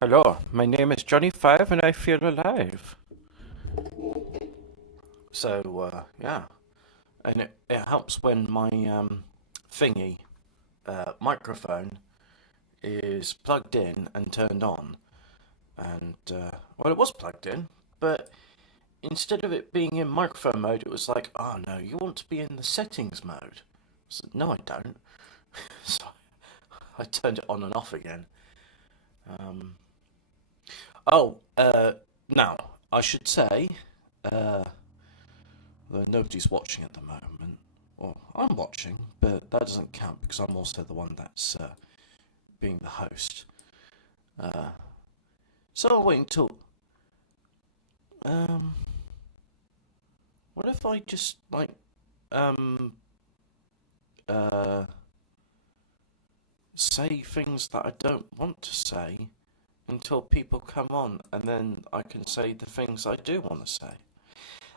Hello, my name is Johnny Five and I feel alive. So, yeah. And it helps when my thingy microphone is plugged in and turned on. And, well, it was plugged in, but instead of it being in microphone mode, it was like, oh no, you want to be in the settings mode. I said, no, I don't. So I turned it on and off again. Um, oh, now, I should say, uh, though nobody's watching at the moment. Well, I'm watching, but that doesn't count because I'm also the one that's being the host. Uh, so I'll wait until. Um, what if I just like um uh say things that I don't want to say until people come on, and then I can say the things I do want to say?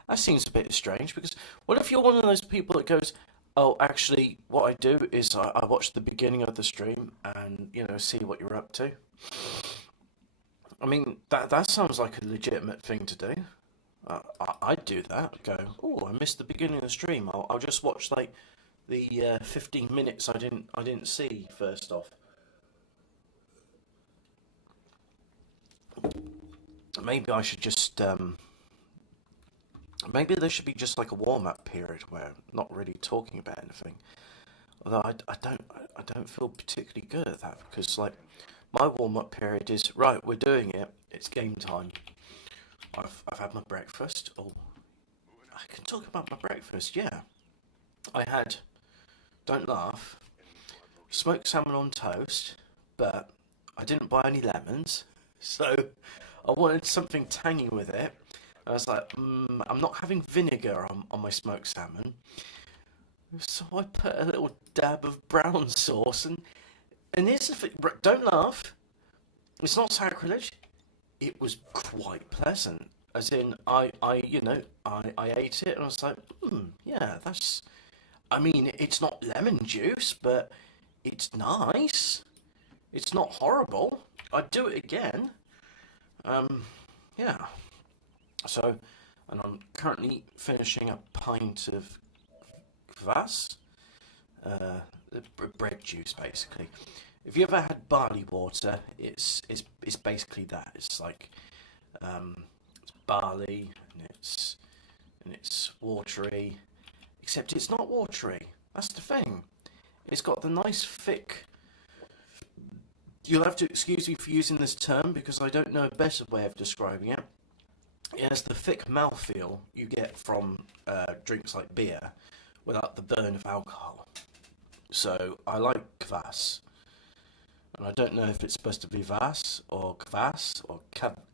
That seems a bit strange because what if you're one of those people that goes, "Oh, actually, what I do is I watch the beginning of the stream and see what you're up to." I mean, that sounds like a legitimate thing to do. I'd do that. Go, oh, I missed the beginning of the stream. I'll just watch like the 15 minutes I didn't see first off. Maybe I should just maybe there should be just like a warm up period where I'm not really talking about anything. Although I don't feel particularly good at that because like my warm up period is right. We're doing it. It's game time. I've had my breakfast. Oh, I can talk about my breakfast. Yeah, I had. Don't laugh. Smoked salmon on toast, but I didn't buy any lemons, so I wanted something tangy with it. I was like, I'm not having vinegar on my smoked salmon, so I put a little dab of brown sauce, and here's the thing. Don't laugh. It's not sacrilege. It was quite pleasant. As in, I ate it and I was like, yeah, that's. I mean, it's not lemon juice, but it's nice. It's not horrible. I'd do it again. Um, yeah. So, and I'm currently finishing a pint of kvass, uh, bread juice, basically. If you ever had barley water, it's basically that. It's like it's barley and it's watery, except it's not watery. That's the thing. It's got the nice thick. You'll have to excuse me for using this term because I don't know a better way of describing it. It has the thick mouthfeel you get from drinks like beer without the burn of alcohol. So I like kvass. And I don't know if it's supposed to be Vas or Kvass or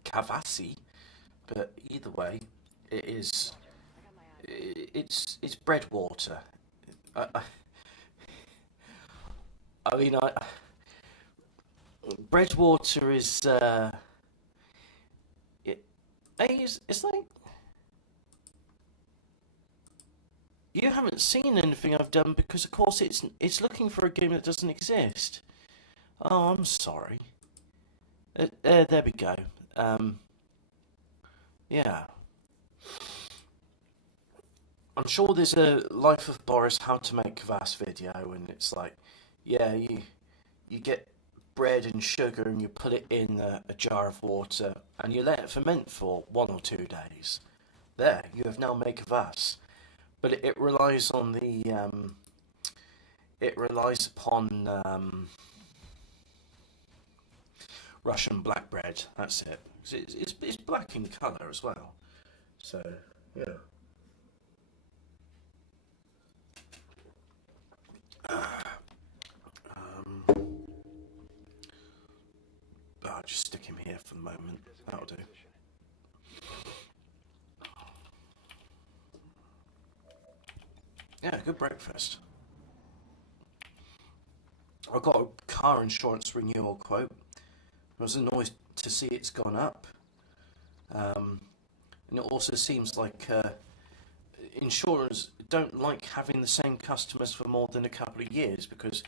Kavasi, but either way, it is. It's bread water. I, I, I mean, bread water is. It's like you haven't seen anything I've done because, of course, it's looking for a game that doesn't exist. Oh, I'm sorry. There we go. Um, yeah. I'm sure there's a Life of Boris how to make kvass video, and it's like, yeah, you get bread and sugar and you put it in a jar of water and you let it ferment for 1 or 2 days. There, you have now made kvass. But it relies on it relies upon Russian black bread. That's it. It's black in colour as well. So yeah. Um, I'll just stick him here for the moment. That'll do. Yeah, good breakfast. I got a car insurance renewal quote. I was annoyed to see it's gone up. And it also seems like insurers don't like having the same customers for more than a couple of years because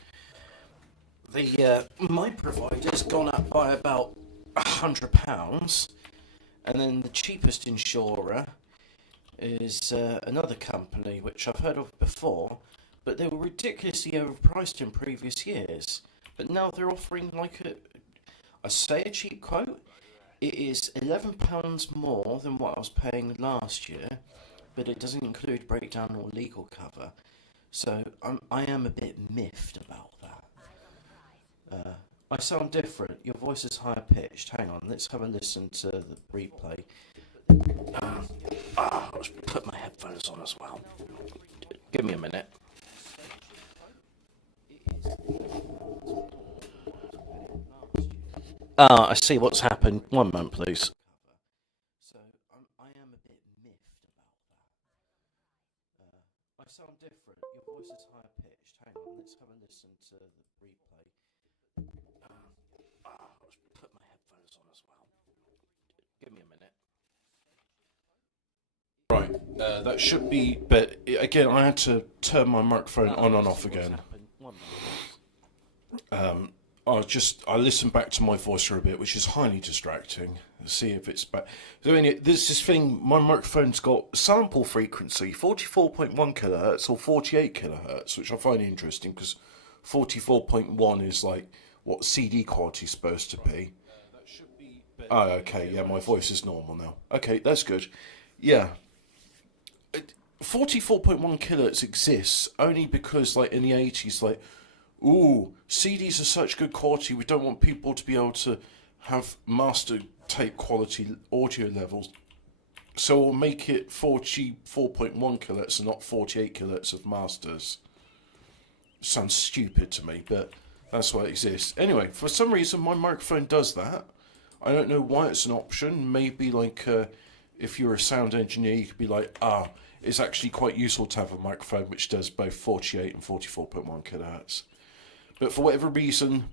the my provider's gone up by about £100, and then the cheapest insurer is another company which I've heard of before, but they were ridiculously overpriced in previous years. But now they're offering I say a cheap quote. It is £11 more than what I was paying last year, but it doesn't include breakdown or legal cover. So I am a bit miffed about that. I sound different. Your voice is higher pitched. Hang on, let's have a listen to the replay. I'll put my headphones on as well. Give me a minute. I see what's happened. One moment, please. So I am a bit miffed about that. I sound different. Your voice is higher pitched. Hang on, let's have a listen to the replay. I'll put my headphones on as well. Give me a minute. Right, that should be, but again, I had to turn my microphone on and off again. I listened back to my voice for a bit, which is highly distracting. See if it's back. So anyway, there's this thing, my microphone's got sample frequency, 44.1 kilohertz or 48 kilohertz, which I find interesting because 44.1 is like what CD quality is supposed to be. Oh, okay, yeah, my voice is normal now. Okay, that's good. Yeah. 44.1 kilohertz exists only because, like, in the 80s, like, ooh, CDs are such good quality, we don't want people to be able to have master tape quality audio levels. So we'll make it 44.1 kilohertz and not 48 kilohertz of masters. Sounds stupid to me, but that's why it exists. Anyway, for some reason, my microphone does that. I don't know why it's an option. Maybe, like, if you're a sound engineer, you could be like, it's actually quite useful to have a microphone which does both 48 and 44.1 kilohertz. But for whatever reason,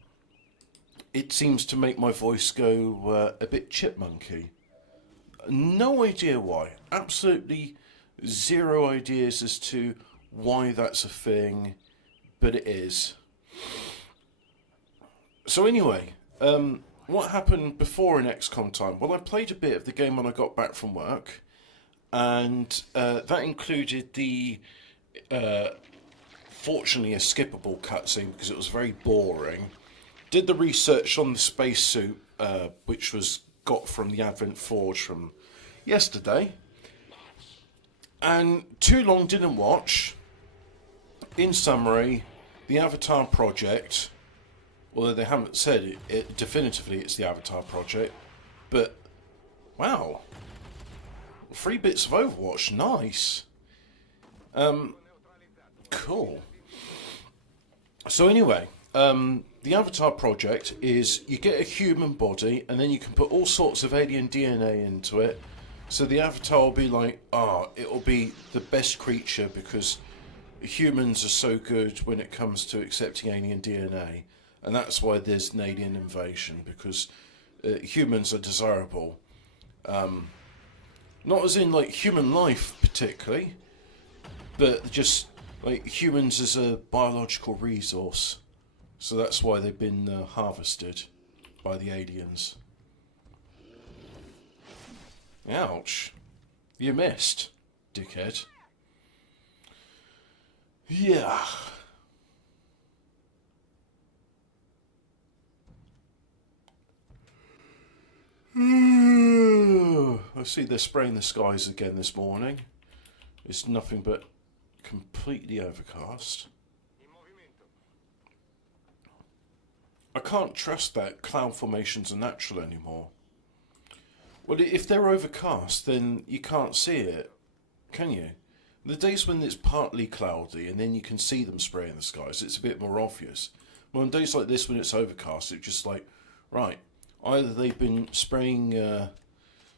it seems to make my voice go a bit chipmunky. No idea why. Absolutely zero ideas as to why that's a thing, but it is. So anyway, what happened before in XCOM time? Well, I played a bit of the game when I got back from work, and that included the fortunately a skippable cutscene because it was very boring. Did the research on the spacesuit, which was got from the Advent Forge from yesterday, and too long didn't watch. In summary, the Avatar project, although they haven't said it definitively, it's the Avatar project, but wow, 3 bits of Overwatch, nice. Cool. So anyway, the Avatar project is you get a human body and then you can put all sorts of alien DNA into it. So the Avatar will be like, it'll be the best creature because humans are so good when it comes to accepting alien DNA. And that's why there's an alien invasion, because humans are desirable. Not as in like human life particularly, but just like humans as a biological resource. So that's why they've been harvested by the aliens. Ouch. You missed, dickhead. Yeah. I see they're spraying the skies again this morning. It's nothing but completely overcast. I can't trust that cloud formations are natural anymore. Well, if they're overcast, then you can't see it, can you? The days when it's partly cloudy and then you can see them spraying the skies, it's a bit more obvious. Well, on days like this when it's overcast, it's just like, right, either they've been spraying,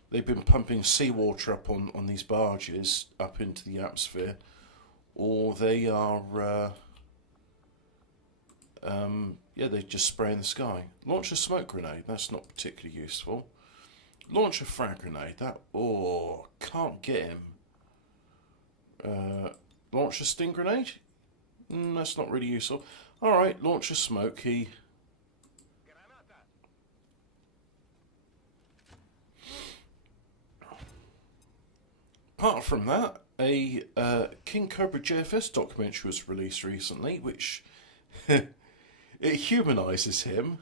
they've been pumping seawater up on these barges up into the atmosphere, or they are, they just spray in the sky. Launch a smoke grenade, that's not particularly useful. Launch a frag grenade, can't get him. Launch a sting grenade? That's not really useful. Alright, launch a smoky. apart from that, a King Cobra JFS documentary was released recently, which it humanises him.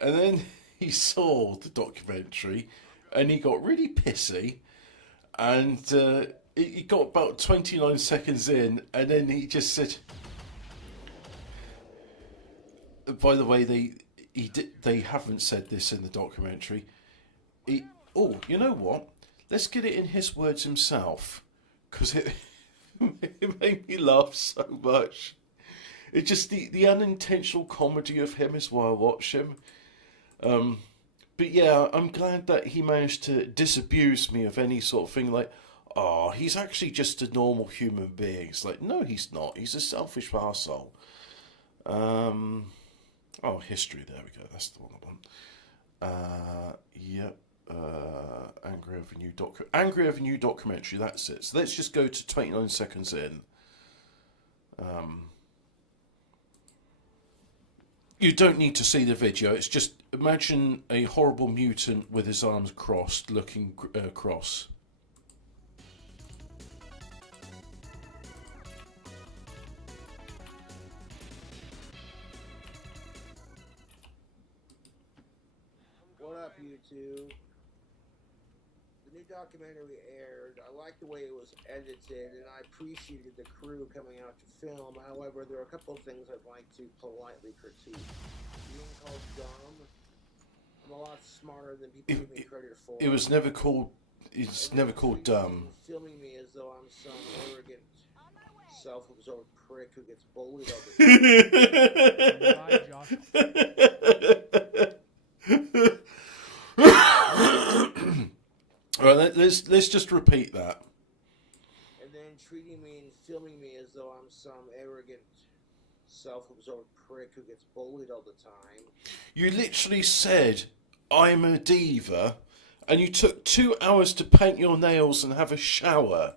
And then he saw the documentary, and he got really pissy, and he got about 29 seconds in, and then he just said, by the way, they haven't said this in the documentary. Oh, you know what? Let's get it in his words himself, because it it made me laugh so much. It just the unintentional comedy of him is why I watch him. But yeah, I'm glad that he managed to disabuse me of any sort of thing like, oh, he's actually just a normal human being. It's like, no, he's not. He's a selfish arsehole. Oh, history. There we go. That's the one I want. Yep. Angry over new documentary. That's it. So let's just go to 29 seconds in. You don't need to see the video. It's just imagine a horrible mutant with his arms crossed, looking cross. What up, YouTube? The new documentary aired. I liked the way it was edited, and I appreciated the crew coming out to film. However, there are a couple of things I'd like to politely critique. Being called dumb, I'm a lot smarter than people give me credit for. It was never called. It's never called dumb. Filming me as though I'm some arrogant, self-absorbed prick who gets bullied all the time. All right, let's just repeat that. And then treating me and filming me as though I'm some arrogant, self-absorbed prick who gets bullied all the time. You literally said, I'm a diva, and you took 2 hours to paint your nails and have a shower.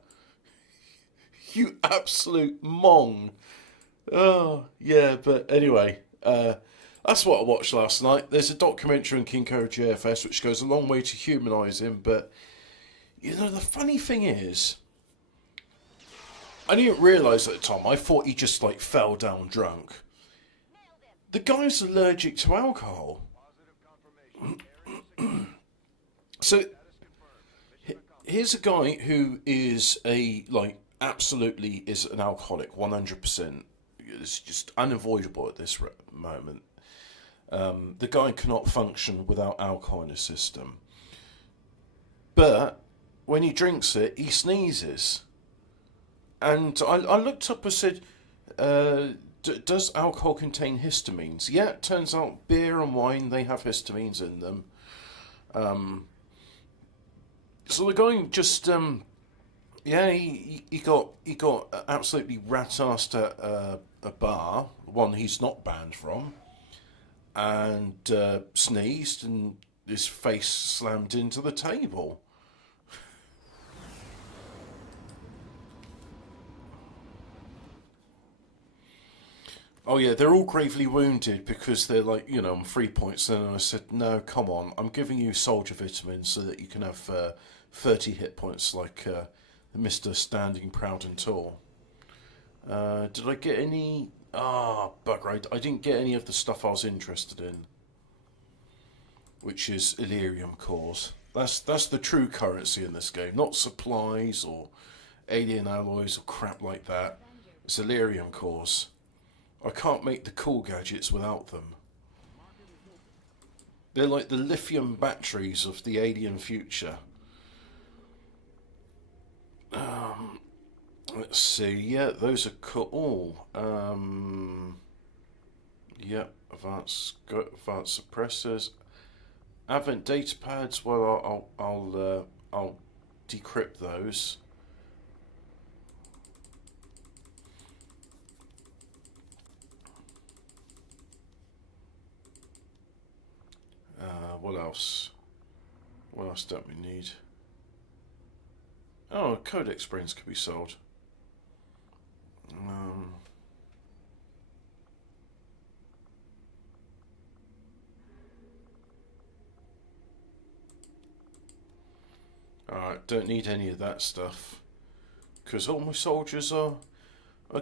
You absolute mong. Oh, yeah, but anyway, that's what I watched last night. There's a documentary on King Cobra JFS which goes a long way to humanise him, but, you know, the funny thing is, I didn't realise at the time, I thought he just, like, fell down drunk. The guy's allergic to alcohol. So, here's a guy who is absolutely is an alcoholic, 100%. It's just unavoidable at this moment. The guy cannot function without alcohol in his system. But when he drinks it, he sneezes. And I looked up and said, does alcohol contain histamines? Yeah, it turns out beer and wine, they have histamines in them. So the guy just, he got absolutely rat-assed at a bar, one he's not banned from, and sneezed, and his face slammed into the table. Oh yeah, they're all gravely wounded because they're like, you know, on 3 points. And I said, no, come on, I'm giving you soldier vitamins so that you can have 30 hit points like Mr. Standing Proud and Tall. Did I get any? Bugger, I didn't get any of the stuff I was interested in, which is Illyrium cores. That's the true currency in this game, not supplies or alien alloys or crap like that. It's Illyrium cores. I can't make the cool gadgets without them. They're like the lithium batteries of the alien future. Let's see. Yeah, those are cool. Yeah, advanced suppressors, Advent data pads. Well, I'll decrypt those. What else? What else don't we need? Oh, codex brains could be sold. Alright, don't need any of that stuff. Because all my soldiers are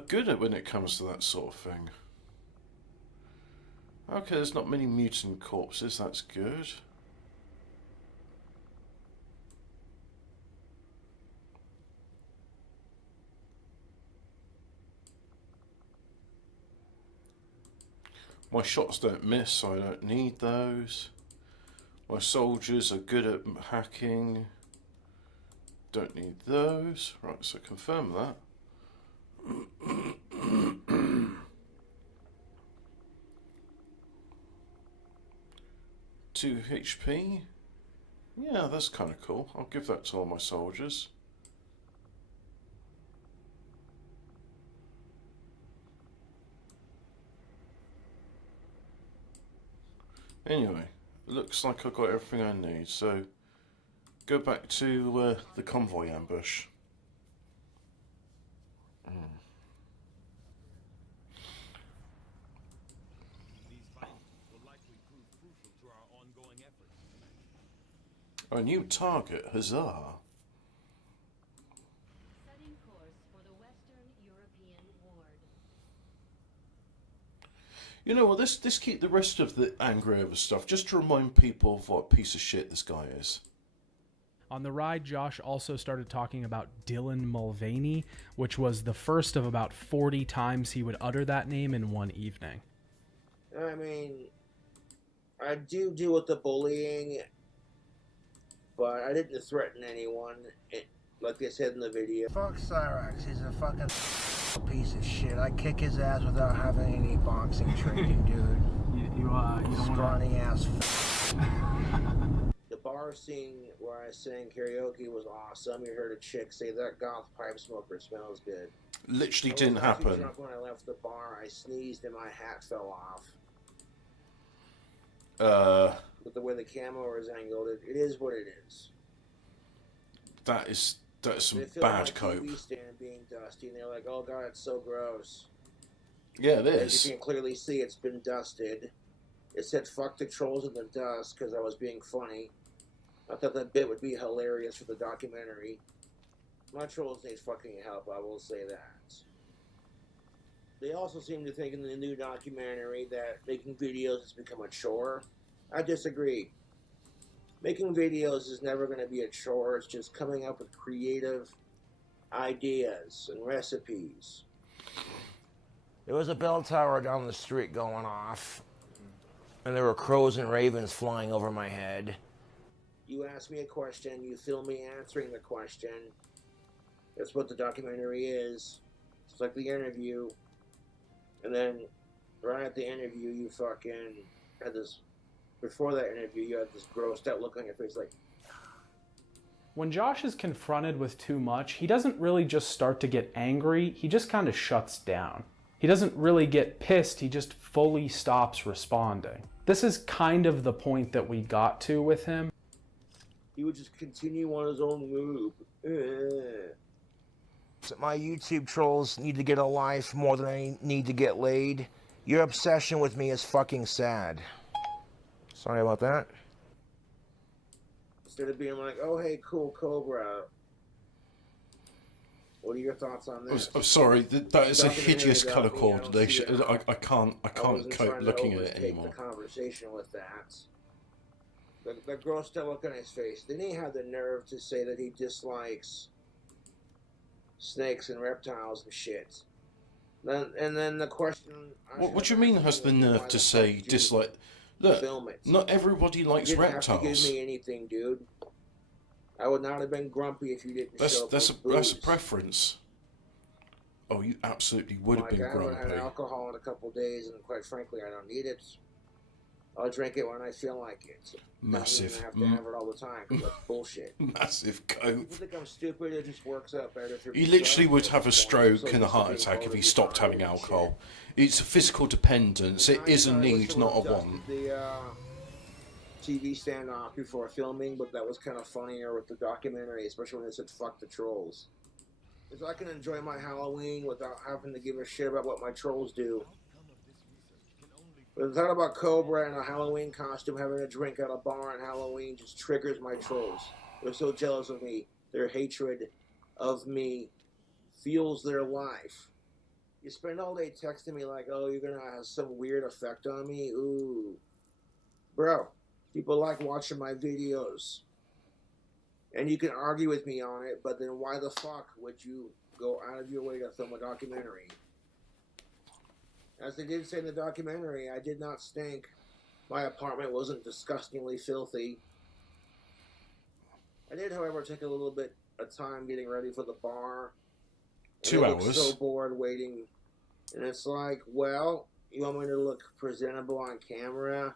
good at when it comes to that sort of thing. Okay, there's not many mutant corpses, that's good. My shots don't miss, so I don't need those. My soldiers are good at hacking. Don't need those. Right, so confirm that. 2 HP. Yeah, that's kind of cool. I'll give that to all my soldiers. Anyway, looks like I've got everything I need, so go back to the convoy ambush. A new target, huzzah! Setting course for the Western European ward. You know what, let's keep the rest of the angry over stuff, just to remind people of what a piece of shit this guy is. On the ride, Josh also started talking about Dylan Mulvaney, which was the first of about 40 times he would utter that name in one evening. I mean, I do deal with the bullying, but I didn't threaten anyone, like they said in the video. Fuck Cyrax, he's a fucking piece of shit. I kick his ass without having any boxing training, dude. You don't Scrawny ass. The bar scene where I sang karaoke was awesome. You heard a chick say that goth pipe smoker smells good. Literally didn't happen. I was drunk when I left the bar. I sneezed and my hat fell off. With the way the camo is angled, it is what it is. That is some They filmed bad my cope. TV stand being dusty, and they're like, "Oh God, it's so gross." Yeah, it As is. you can clearly see, it's been dusted. It said "fuck the trolls in the dust" because I was being funny. I thought that bit would be hilarious for the documentary. My trolls need fucking help, I will say that. They also seem to think in the new documentary that making videos has become a chore. I disagree. Making videos is never going to be a chore. It's just coming up with creative ideas and recipes. There was a bell tower down the street going off, and there were crows and ravens flying over my head. You ask me a question, you film me answering the question. That's what the documentary is. It's like the interview. And then, right at the interview, you fucking had this... Before that interview, you had this grossed out look on your face like... When Josh is confronted with too much, he doesn't really just start to get angry, he just kind of shuts down. He doesn't really get pissed, he just fully stops responding. This is kind of the point that we got to with him. He would just continue on his own loop. My YouTube trolls need to get a life more than I need to get laid. Your obsession with me is fucking sad. Sorry about that. Instead of being like, "Oh hey, cool Cobra. What are your thoughts on this?" I'm sorry, that is a hideous Documentary colour about me, coordination. I can't wasn't cope trying to looking at it overtake anymore. The conversation with that. The grossed out look on his face. Then he had the nerve to say that he dislikes snakes and reptiles and shit. And then the question... What do you mean has the nerve to say dislike? Look, film it? not everybody likes You didn't have to reptiles. give me anything, dude. I would not have been grumpy if you didn't show That's a boobs. preference. Oh, you absolutely would have been I haven't had grumpy. alcohol in a couple days, and quite frankly, I don't need it. I'll drink it when I feel like it. Massive. I don't even have to have it all the time, because that's bullshit. Massive You cope. think I'm stupid? It just works out better for me. He literally would have a So stroke and a used to heart being attack if told he to be stopped fine having and alcohol. shit. It's a physical dependence. It is a I need, wish I not a would've want. dusted the TV stand off before filming, but that was kind of funnier with the documentary, especially when they said "fuck the trolls." Because I can enjoy my Halloween without having to give a shit about what my trolls do. But the thought about Cobra in a Halloween costume having a drink at a bar on Halloween just triggers my trolls. They're so jealous of me. Their hatred of me fuels their life. You spend all day texting me like, oh, you're gonna have some weird effect on me. Ooh. Bro, people like watching my videos. And you can argue with me on it, but then why the fuck would you go out of your way to film a documentary? As they did say in the documentary, I did not stink. My apartment wasn't disgustingly filthy. I did, however, take a little bit of time getting ready for the bar. 2 I was hours. so bored waiting. And it's like, well, you want me to look presentable on camera?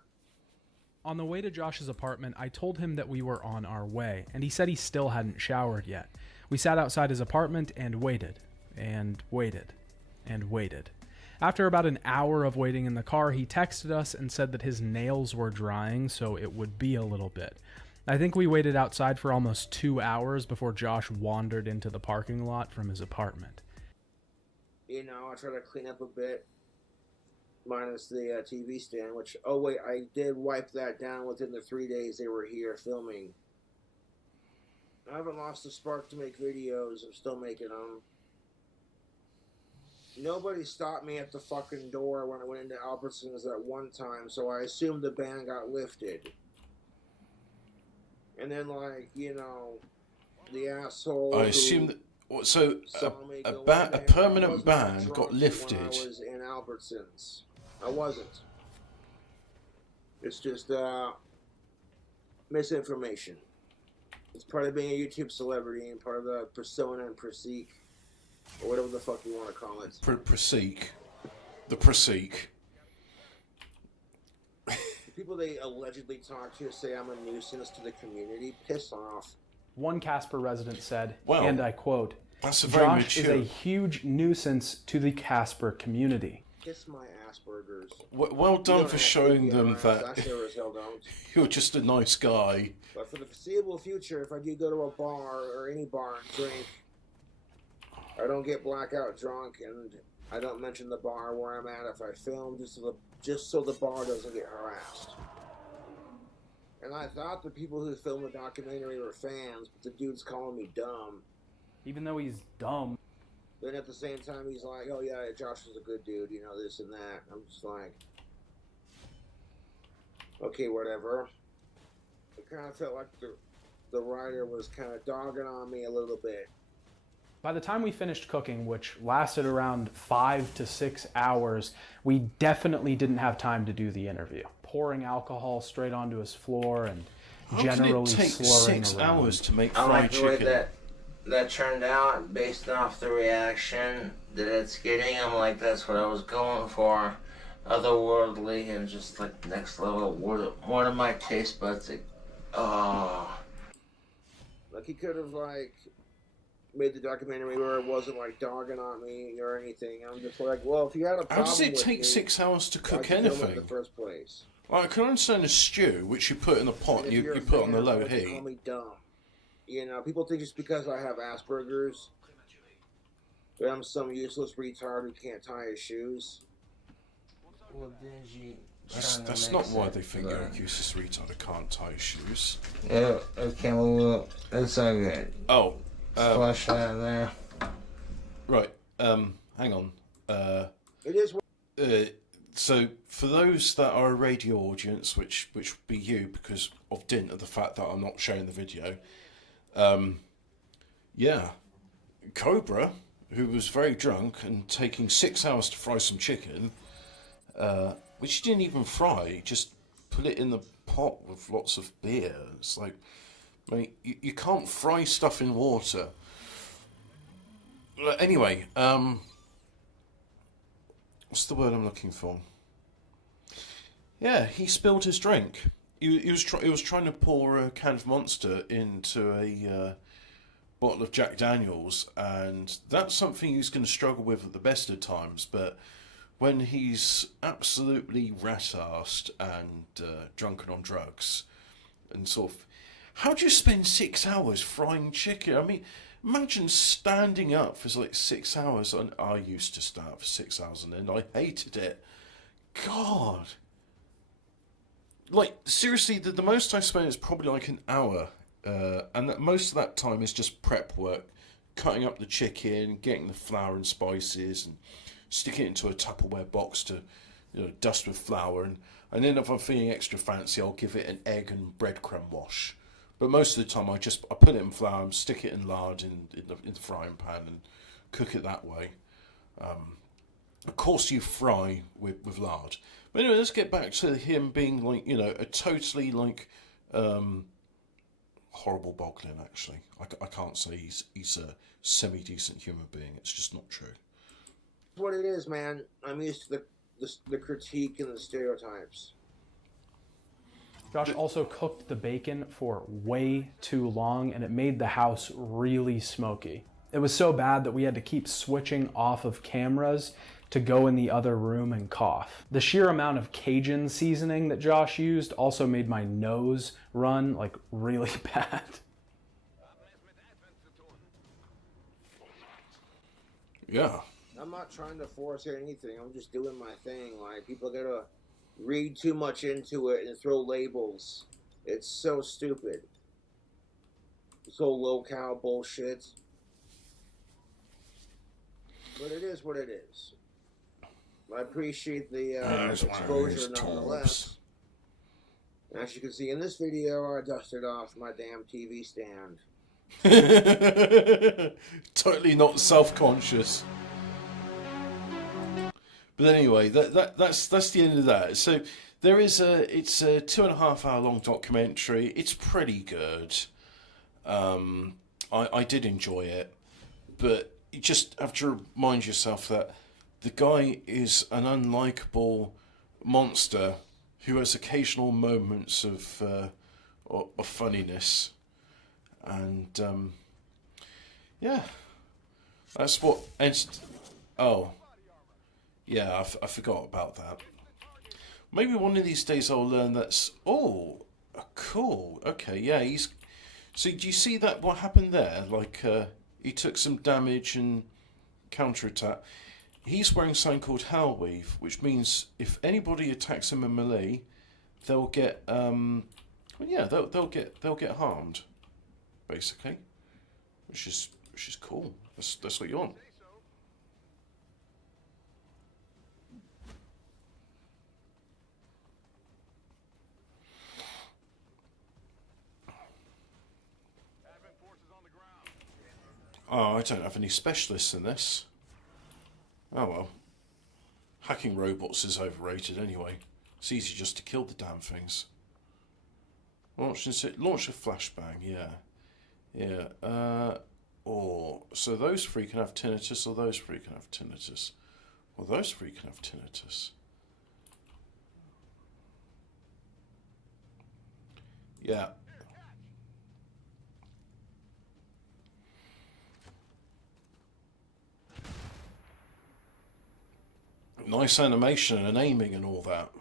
On the way to Josh's apartment, I told him that we were on our way, and he said he still hadn't showered yet. We sat outside his apartment and waited, and waited, and waited. After about an hour of waiting in the car, he texted us and said that his nails were drying, so it would be a little bit. I think we waited outside for almost 2 hours before Josh wandered into the parking lot from his apartment. You know, I try to clean up a bit. Minus the TV stand, which, oh wait, I did wipe that down within the 3 days they were here filming. I haven't lost the spark to make videos. I'm still making them. Nobody stopped me at the fucking door when I went into Albertsons at one time, so I assumed the ban got lifted. And then, like, you know, the asshole. I assume that. So a permanent ban got lifted. When I was in Albertsons. I wasn't. It's just misinformation. It's part of being a YouTube celebrity and part of the persona and physique, or whatever the fuck you want to call it. Physique. The physique. The people they allegedly talk to say I'm a nuisance to the community. Piss off. One Casper resident said, well, and I quote, that's a very Josh mature. is a huge nuisance to the Casper community. Kiss my Asperger's. Well done for showing them that I sure as hell don't. you're just a nice guy. But for the foreseeable future, if I do go to a bar or any bar and drink, I don't get blackout drunk, and I don't mention the bar where I'm at if I film, just so the bar doesn't get harassed. And I thought the people who filmed the documentary were fans, but the dude's calling me dumb. Even though he's dumb. Then at the same time, he's like, oh yeah, Josh is a good dude, you know, this and that. I'm just like, okay, whatever. It kind of felt like the writer was kind of dogging on me a little bit. By the time we finished cooking, which lasted around 5 to 6 hours, we definitely didn't have time to do the interview. Pouring alcohol straight onto his floor and generally How can it take slurring 6 around. hours to make I fried like the way chicken? that turned out based off the reaction that it's getting. I'm like, that's what I was going for. Otherworldly and just like next level. One of my taste buds. Oh. Like, he could have, like, made the documentary where it wasn't, like, dogging on me or anything. I'm just like, well, if you had a problem How does it with take me, 6 hours to cook why'd you film it anything? in the first place? I can understand a stew, which you put in a pot, And if you you're a put on the fan, low why would you heat. Call me dumb. You know, people think just because I have Asperger's that I'm some useless retard who can't tie his shoes. Well, did you? That's not why they think you're a useless retard who can't tie his shoes. Yeah, okay, well, it's all good. Oh, Flush that in there. right. Hang on. It is. So for those that are a radio audience, which would be you because of dint of the fact that I'm not showing the video, yeah, Cobra, who was very drunk and taking 6 hours to fry some chicken, which he didn't even fry, he just put it in the pot with lots of beer. It's like, I mean, you can't fry stuff in water. Anyway, what's the word I'm looking for? Yeah, he spilled his drink. He was trying to pour a can of Monster into a bottle of Jack Daniels, and that's something he's going to struggle with at the best of times. But when he's absolutely rat-arsed and drunken on drugs, and sort of, how do you spend 6 hours frying chicken? I mean, imagine standing up for like 6 hours. And I used to stand up for 6 hours, and then I hated it. God. Like, seriously, the most I spent is probably like an hour and that most of that time is just prep work, cutting up the chicken, getting the flour and spices, and sticking it into a Tupperware box to, dust with flour, and then if I'm feeling extra fancy, I'll give it an egg and breadcrumb wash. But most of the time, I put it in flour and stick it in lard in the frying pan and cook it that way. Of course, you fry with lard. But anyway, let's get back to him being like, a totally like horrible boglin. Actually, I can't say he's a semi-decent human being. It's just not true. What it is, man. I'm used to the critique and the stereotypes. Josh also cooked the bacon for way too long, and it made the house really smoky. It was so bad that we had to keep switching off of cameras to go in the other room and cough. The sheer amount of Cajun seasoning that Josh used also made my nose run like really bad. Yeah. I'm not trying to force anything. I'm just doing my thing. Like, people gotta read too much into it and throw labels. It's so stupid. This whole low-cal bullshit. But it is what it is. I appreciate the exposure nonetheless. As you can see in this video, I dusted off my damn TV stand. Totally not self-conscious. But anyway, that's the end of that. So it's a 2.5 hour long documentary. It's pretty good. I did enjoy it, but you just have to remind yourself that the guy is an unlikable monster who has occasional moments of funniness, and yeah, that's what. Oh, yeah, I forgot about that. Maybe one of these days I'll learn that's. Oh, cool. Okay, yeah, he's. So do you see that? What happened there? Like he took some damage and counterattack. He's wearing something called Hellweave, which means if anybody attacks him in melee, they'll get they'll get harmed, basically, which is cool. That's what you want. Oh, I don't have any specialists in this. Oh well. Hacking robots is overrated anyway. It's easy just to kill the damn things. Launch a flashbang, yeah. Yeah. So those three can have tinnitus, or those three can have tinnitus. Well, those three can have tinnitus. Yeah. Nice animation and aiming and all that.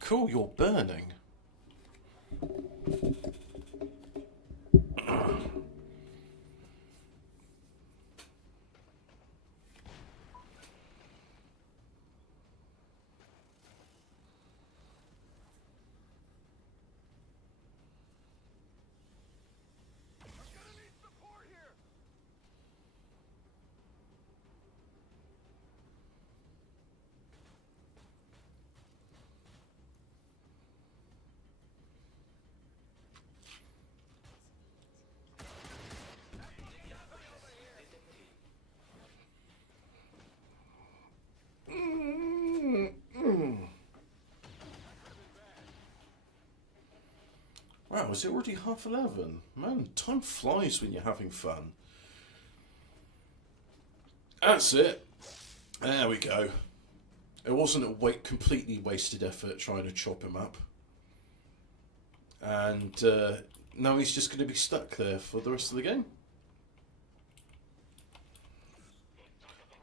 Cool, you're burning. Wow, is it already 11:30? Man, time flies when you're having fun. That's it. There we go. It wasn't a completely wasted effort trying to chop him up. And now he's just going to be stuck there for the rest of the game.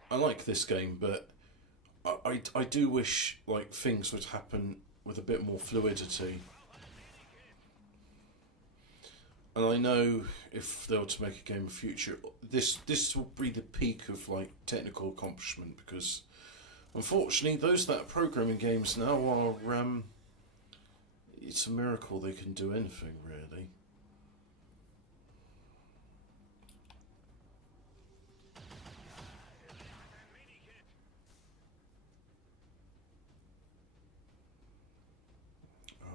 I like this game, but I do wish like things would happen with a bit more fluidity. And I know if they were to make a game of future, this will be the peak of like technical accomplishment, because unfortunately those that are programming games now are it's a miracle they can do anything really.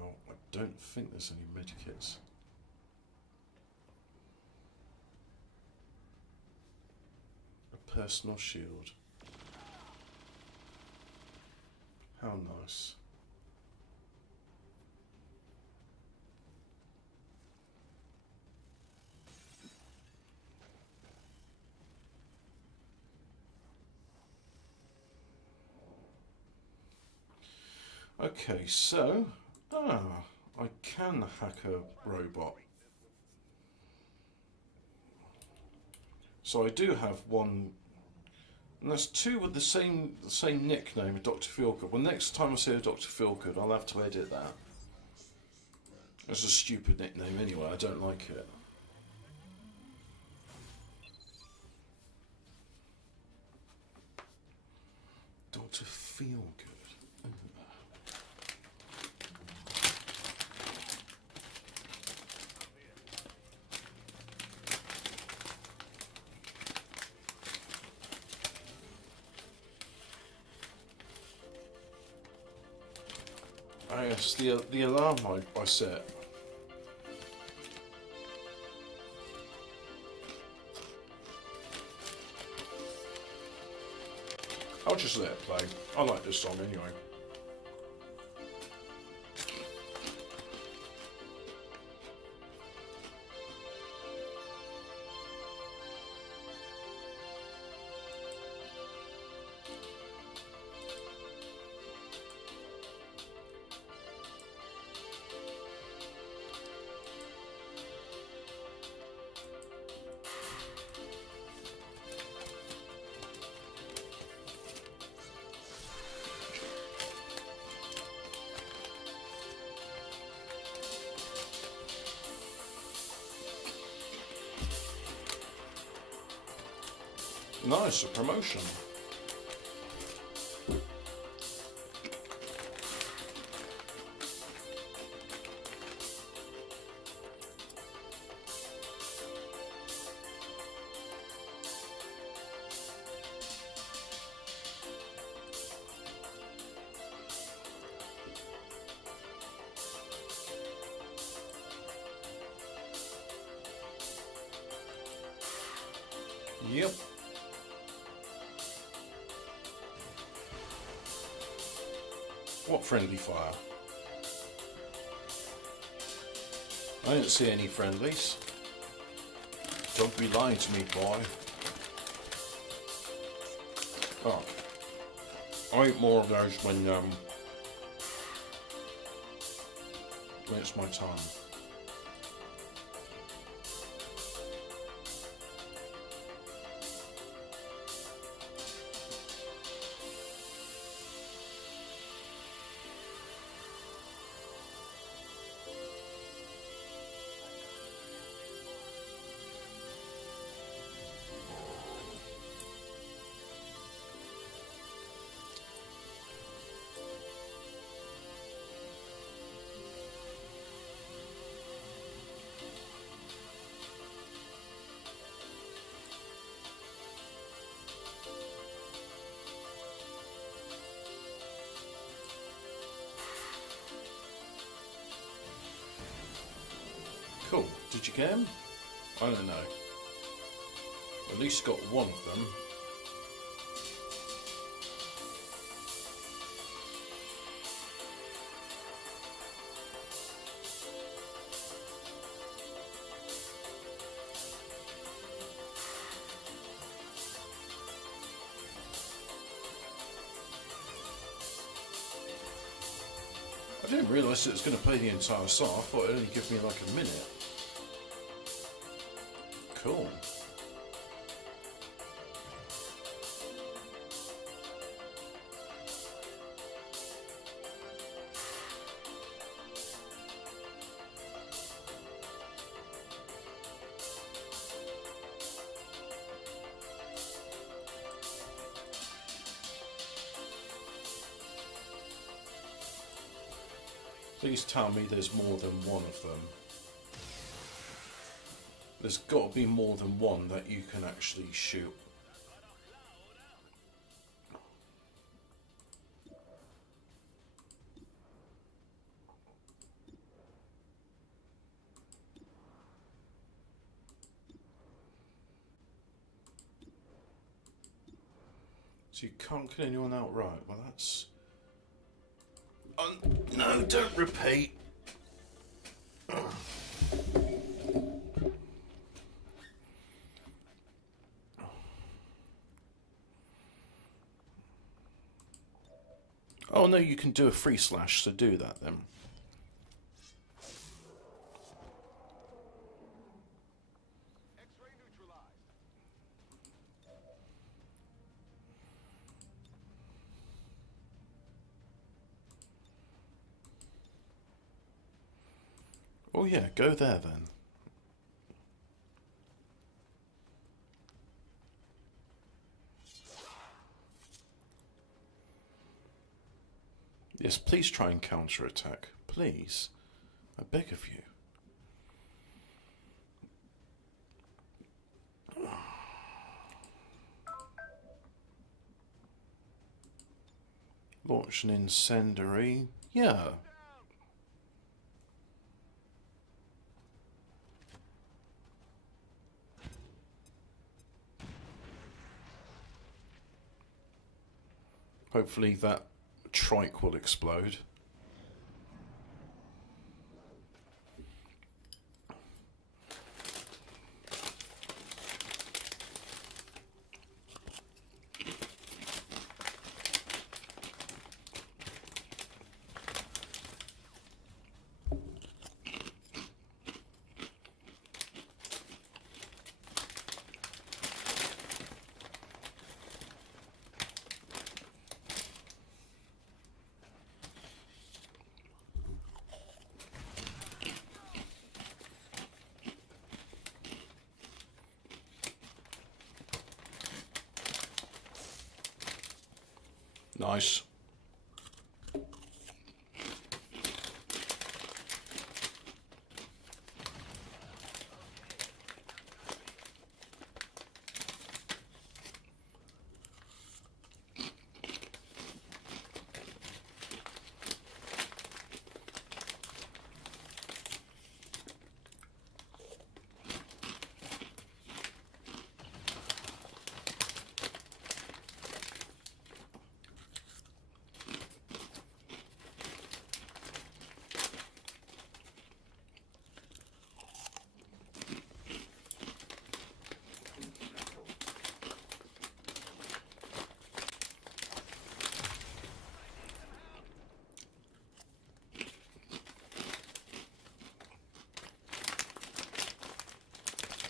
Oh, I don't think there's any medikits. Personal shield. How nice. Okay, so I can hack a robot. So I do have one. And there's two with the same nickname, Dr. Feelgood. Well, next time I see a Dr. Feelgood, I'll have to edit that. It's a stupid nickname anyway, I don't like it. Dr. Feelgood. Oh yes, the alarm I set. I'll just let it play. I like this song anyway. Nice, a promotion. Yep. What friendly fire? I didn't see any friendlies. Don't be lying to me, boy. Oh. I eat more of those when it's my time. Cool. Did you get him? I don't know. At least got one of them. I didn't realise it was going to play the entire song. I thought it'd only give me like a minute. Cool. Please tell me there's more than one of them. There's got to be more than one that you can actually shoot. So you can't kill anyone outright. Well, that's... no, don't repeat. Oh no, you can do a free slash, so do that then. Oh yeah, go there then. Yes, please try and counter-attack. Please. I beg of you. Launch an incendiary. Yeah. Hopefully that trike will explode. Nice.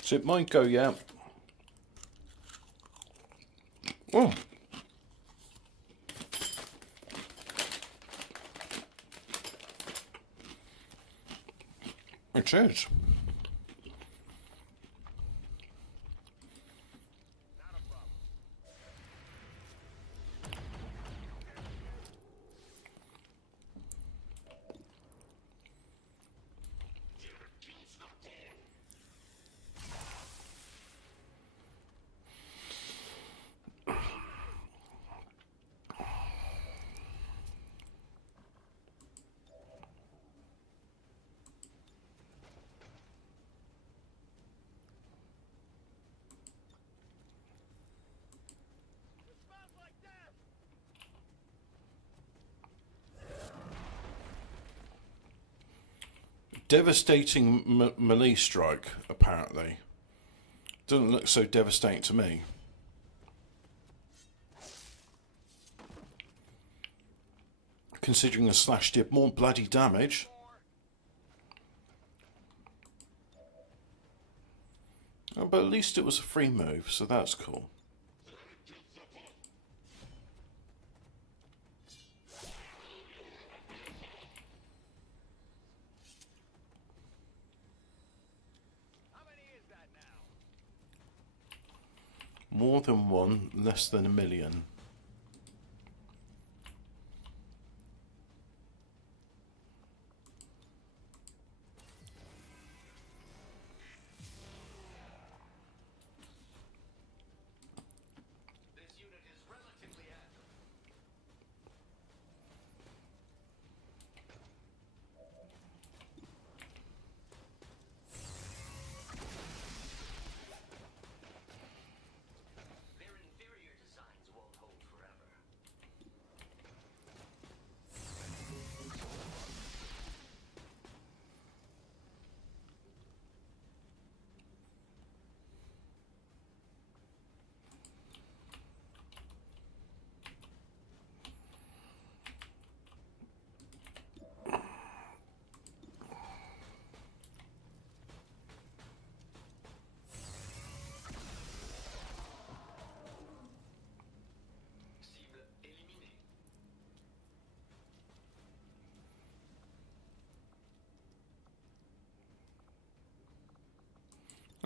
So it might go, yeah. Oh. It is. Devastating melee strike, apparently. Doesn't look so devastating to me. Considering the slash did more bloody damage. Oh, but at least it was a free move, so that's cool. More than one, less than a million.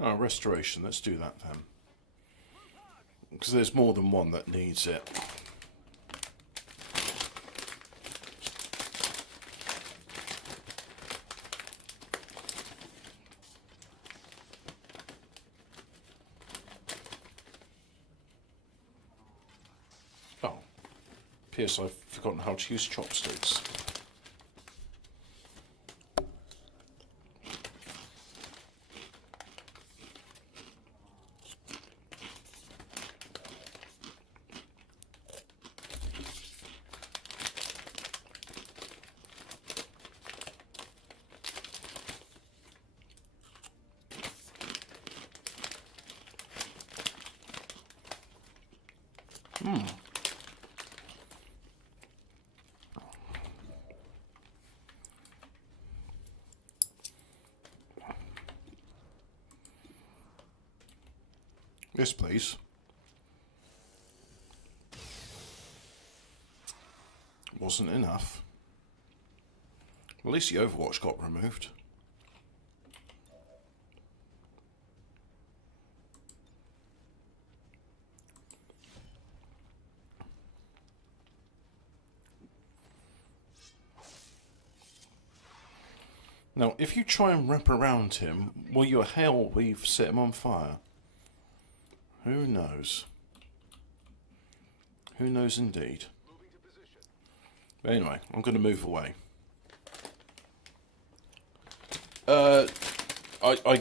Oh, restoration. Let's do that then. Because there's more than one that needs it. Oh. P.S. I've forgotten how to use chopsticks. Yes, please. Wasn't enough. At least the Overwatch got removed. Now, if you try and wrap around him, will your hail weave set him on fire? Who knows? Who knows indeed? But anyway, I'm going to move away. I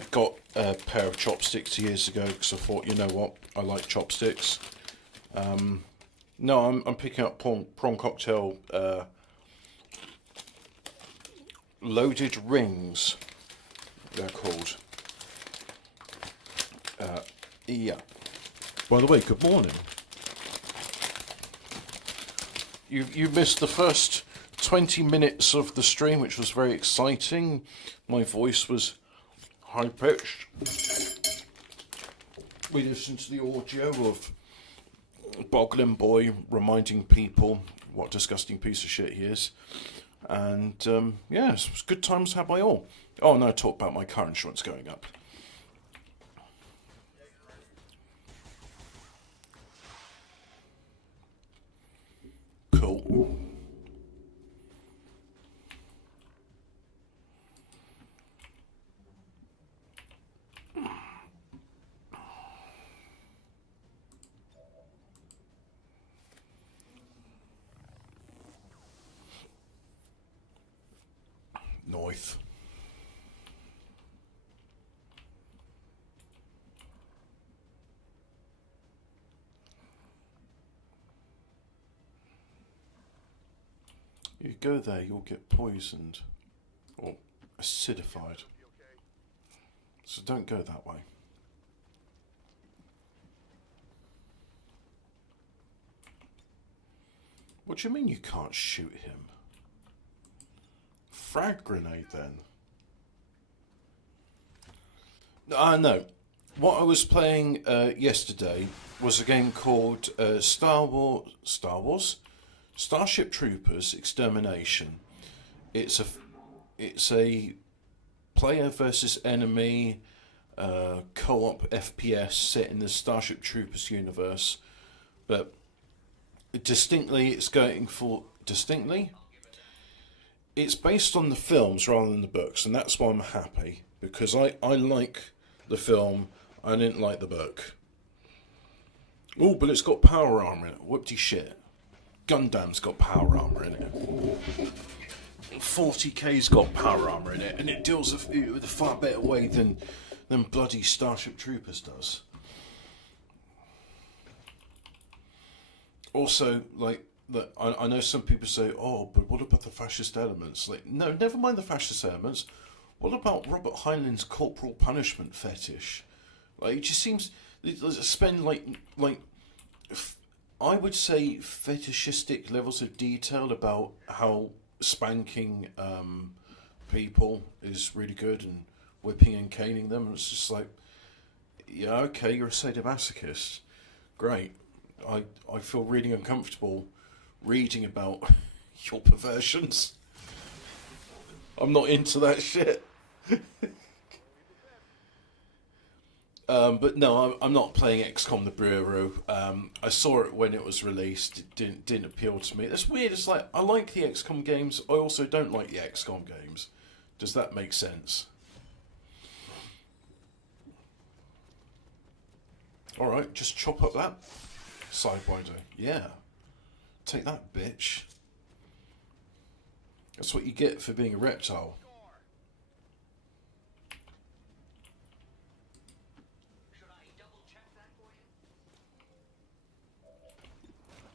got a pair of chopsticks years ago because I thought, you know what, I like chopsticks. No, I'm picking up prawn cocktail loaded rings. They're called. Yeah. By the way, good morning. You missed the first 20 minutes of the stream, which was very exciting. My voice was high-pitched. We listened to the audio of Boglin Boy reminding people what a disgusting piece of shit he is. And, yeah, it was good times had by all. Oh, no, talk about my car insurance going up. Cool. North. You go there, you'll get poisoned or acidified. So don't go that way. What do you mean you can't shoot him? Frag grenade then. No. What I was playing yesterday was a game called Starship Troopers Extermination. It's a player versus enemy co-op FPS set in the Starship Troopers universe, but distinctly it's based on the films rather than the books, and that's why I'm happy, because I like the film, I didn't like the book. Oh, but it's got power armor in it. Whoopty shit. Gundam's got power armor in it. 40k's got power armor in it, and it deals with a far better way than bloody Starship Troopers does. Also, like, I know some people say, oh, but what about the fascist elements? Like, no, never mind the fascist elements. What about Robert Heinlein's corporal punishment fetish? Like, it just seems spend like I would say fetishistic levels of detail about how spanking people is really good and whipping and caning them. It's just like, yeah, okay, you're a sadomasochist. Great. I feel really uncomfortable reading about your perversions. I'm not into that shit. But no, I'm not playing XCOM the Bureau. I saw it when it was released. It didn't appeal to me. That's weird. It's like, I like the XCOM games. I also don't like the XCOM games. Does that make sense? Alright, just chop up that Sidewinder. Yeah. Take that, bitch. That's what you get for being a reptile.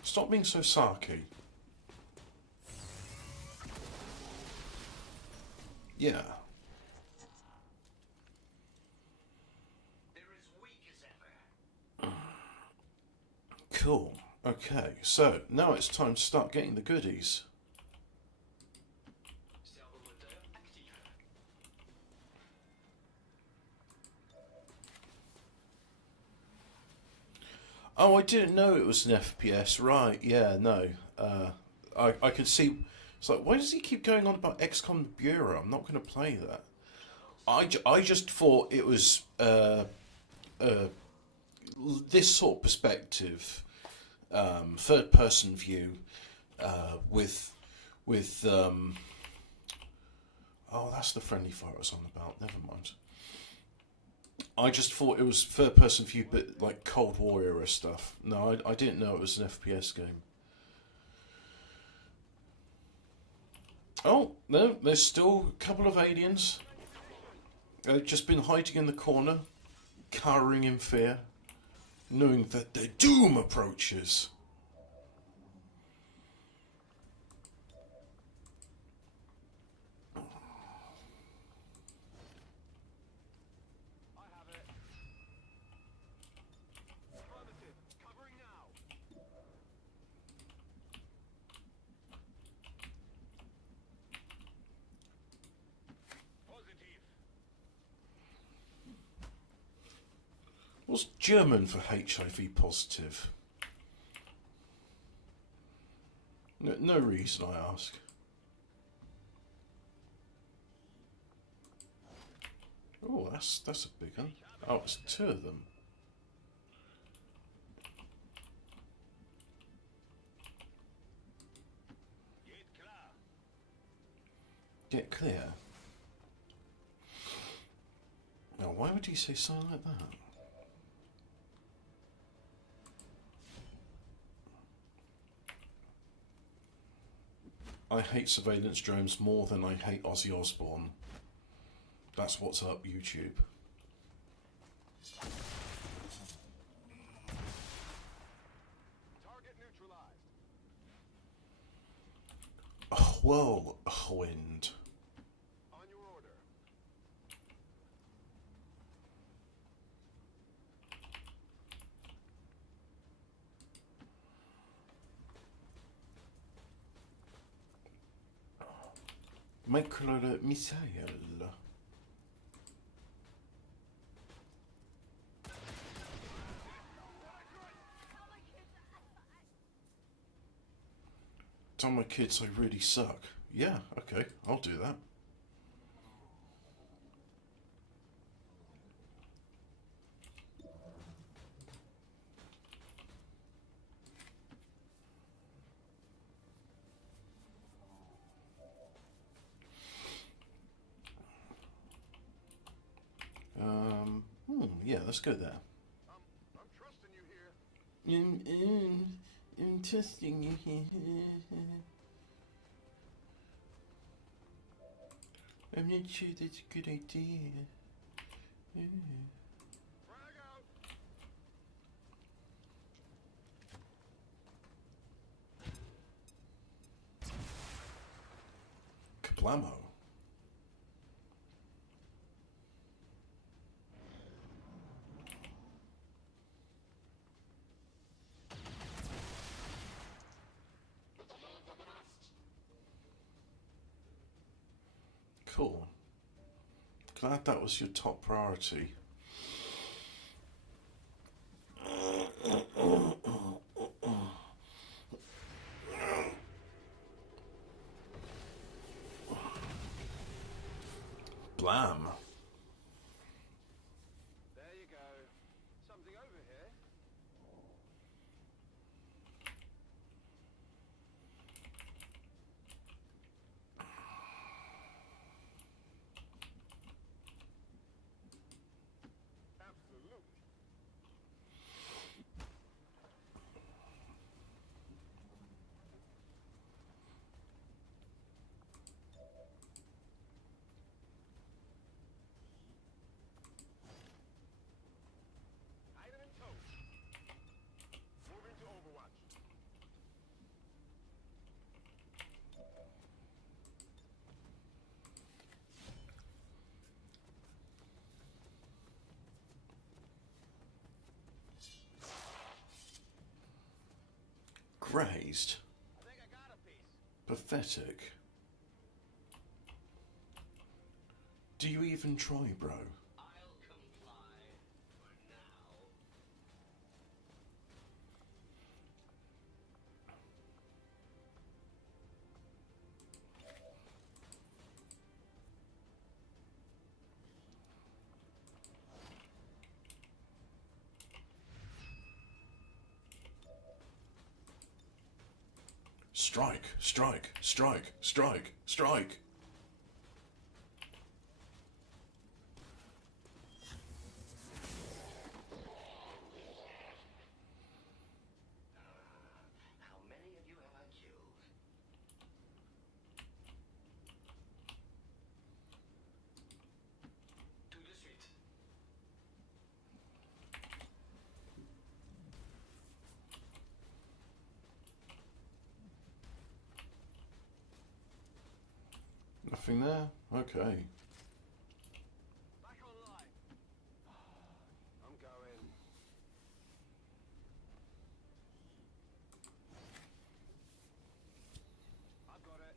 Stop being so sarky. Yeah. Cool. Okay, so now it's time to start getting the goodies. Oh, I didn't know it was an FPS. Right, yeah, no. I could see... It's like, why does he keep going on about XCOM Bureau? I'm not going to play that. I just thought it was this sort of perspective, third-person view, with oh, that's the friendly fire I was on about. Never mind. I just thought it was third-person view, but like Cold War era stuff. No, I didn't know it was an FPS game. Oh, no, there's still a couple of aliens. They've just been hiding in the corner, cowering in fear, knowing that their doom approaches. What's German for HIV positive? No reason, I ask. Oh, that's a big one. Oh, it's two of them. Get clear. Now, why would he say something like that? I hate surveillance drones more than I hate Ozzy Osbourne. That's what's up, YouTube. Target neutralized. Oh, well, wind. On your order. Micro missile. Tell my kids I really suck. Yeah, okay, I'll do that. Yeah, let's go there. I'm trusting you here. I'm trusting you here. I'm not sure that's a good idea. Frag out. Kablamo. Cool. Glad that was your top priority. Blam. There you go. grazed. I think I got a piece. Pathetic. Do you even try, bro? I'll comply for now. Strike, strike, strike, strike, strike. How many of you have I killed? Tout de suite. Nothing there? Okay. Back online. I'm going. I've got it.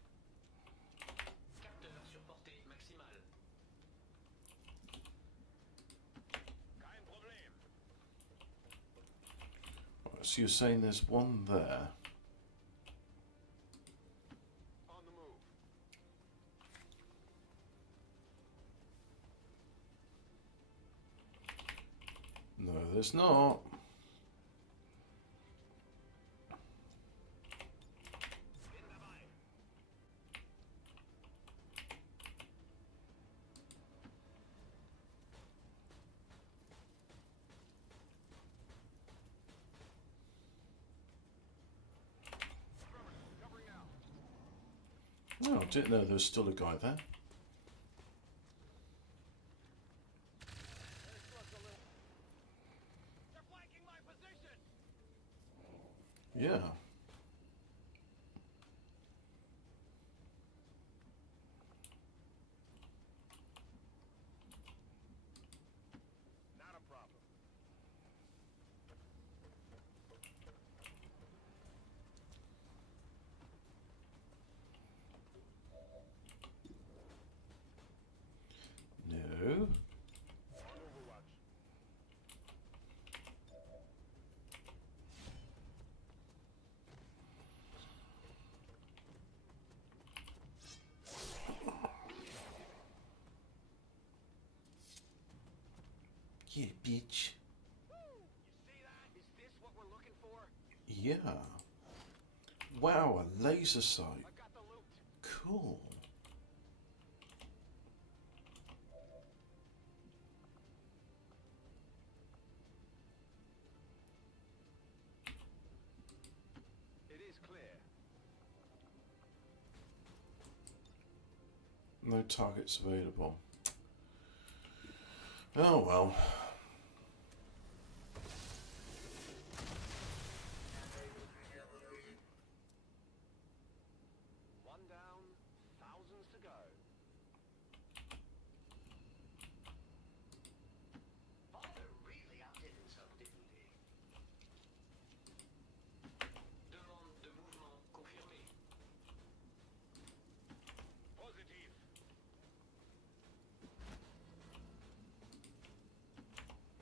Capteur sur portée maximale. Kein Problem. Right, so you're saying there's one there. On the move. No, there's not. Bin dabei. Covering now. No, I didn't know there was still a guy there. They're flanking my position. Yeah. Not a problem. No. On Overwatch. Yeah, bitch. You see that? Is this what we're looking for? Yeah. Wow, a laser sight. I got the loot. Cool. It is clear. No targets available. Oh well. One down, thousands to go. Father really outdid himself, didn't he? Demande de mouvement confirmée. Positive.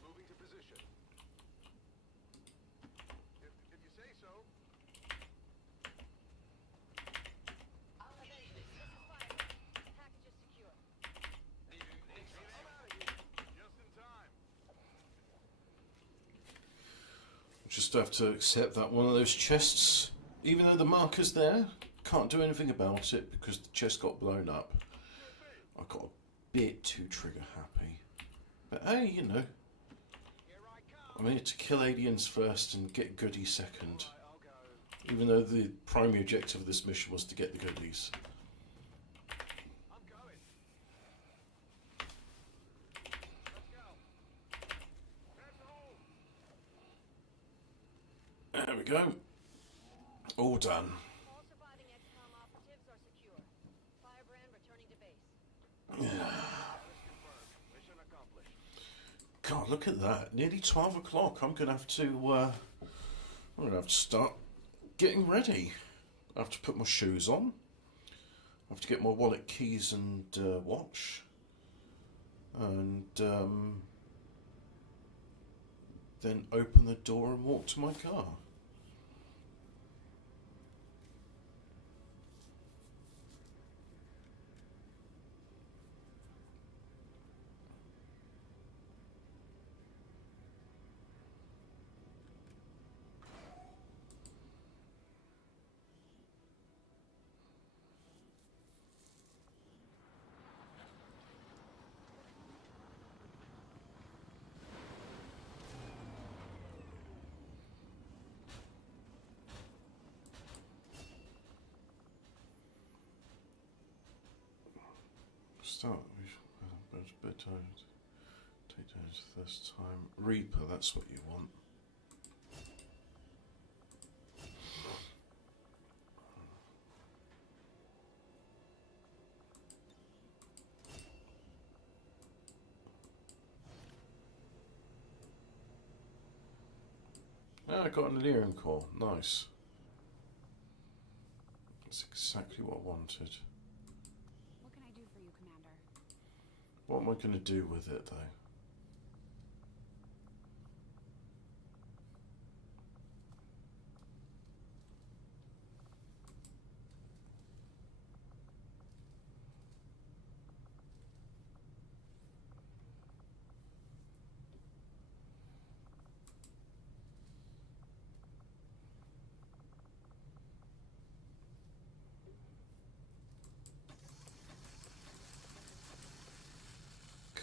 Moving to position. If you say so. Package is secure. I'm out of here. Just in time. Just have to accept that one of those chests, even though the marker's there, can't do anything about it because the chest got blown up. I got a bit too trigger happy. But hey, you know, Here I come. I'm here to kill aliens first and get goodies second. I'll go. Even though the primary objective of this mission was to get the goodies. I'm going. Let's go. Head home. There we go. All done. All surviving XCOM operatives are secure. Firebrand returning to base. Mission accomplished. God, look at that. Nearly 12 o'clock. I'm gonna have to start getting ready. I have to put my shoes on. I have to get my wallet, keys and watch. And then open the door and walk to my car. Start with a bit take down to this time. Reaper, that's what you want. Ah, I got an Illyrian core. Nice. That's exactly what I wanted. What can I do for you, Commander? What am I going to do with it, though?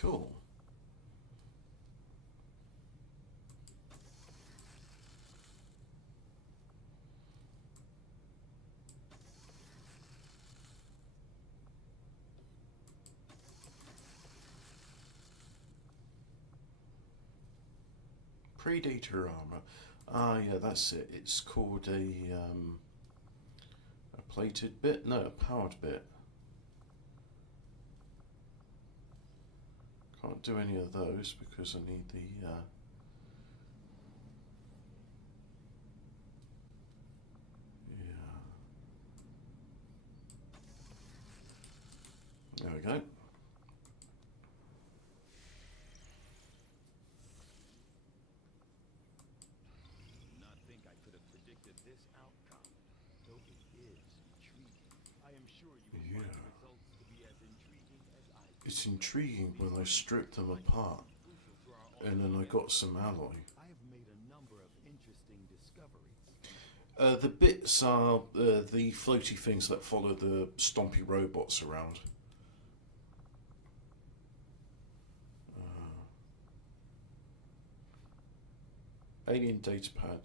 Cool. Predator armor. Ah, yeah, that's it. It's called a plated bit. No, a powered bit. Can't do any of those because I need the. Yeah. There we go. Not think I could have predicted this outcome, though it is intriguing. I am sure you will find the results to be as intriguing as I do. It's intriguing when I stripped them apart and then I got some alloy. I have made a number of interesting discoveries. The bits are the floaty things that follow the stompy robots around. Alien datapad.